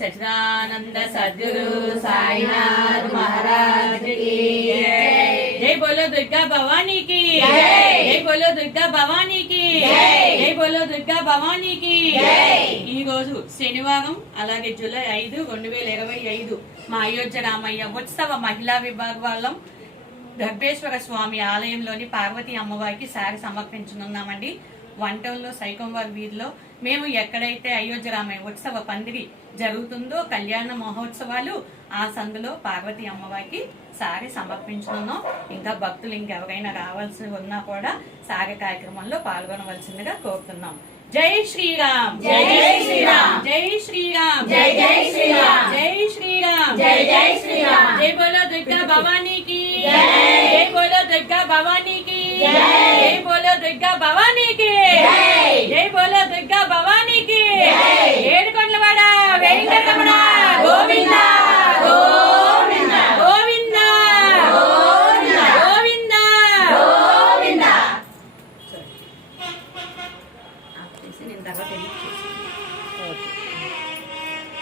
సచిదానంద సద్గురు సాయినాథ్ మహారాజ్ జై బోలో దుర్గా భవానీకి జై బోలో దుర్గా భవానీకి. జై బోలో దుర్గా భవానీకి. ఈ రోజు శనివారం అలాగే జూలై ఐదు రెండు వేల ఇరవై ఐదు మా అయోధ్య రామయ్య ఉత్సవ మహిళా విభాగం గర్భేశ్వర స్వామి ఆలయంలోని పార్వతి అమ్మవారికి సారి సమర్పించనున్నామండి. వంటల్లో సైకంవారి వీధిలో మేము ఎక్కడైతే అయోధ్య రామయ్య ఉత్సవ పందిరి జరుగుతుందో కళ్యాణ మహోత్సవాలు ఆ సందులో పార్వతీ అమ్మవారికి సారి సమర్పించనున్నాం ఇంకా భక్తులు ఇంకెవరైనా రావాల్సి ఉన్నా కూడా సారి కార్యక్రమంలో పాల్గొనవలసిందిగా కోరుతున్నాం. జై శ్రీరామ్! జై జై శ్రీరామ్! జై శ్రీరామ్! జై జై శ్రీరామ్! జై శ్రీరామ్! జై జై శ్రీరామ్! జై బోలో దుర్గా భవానీకి! జై! బోలో దుర్గా భవానీకి! జై! బోలో దుర్గా భవానీకి నేను తర్వాత edit చేస్తాను.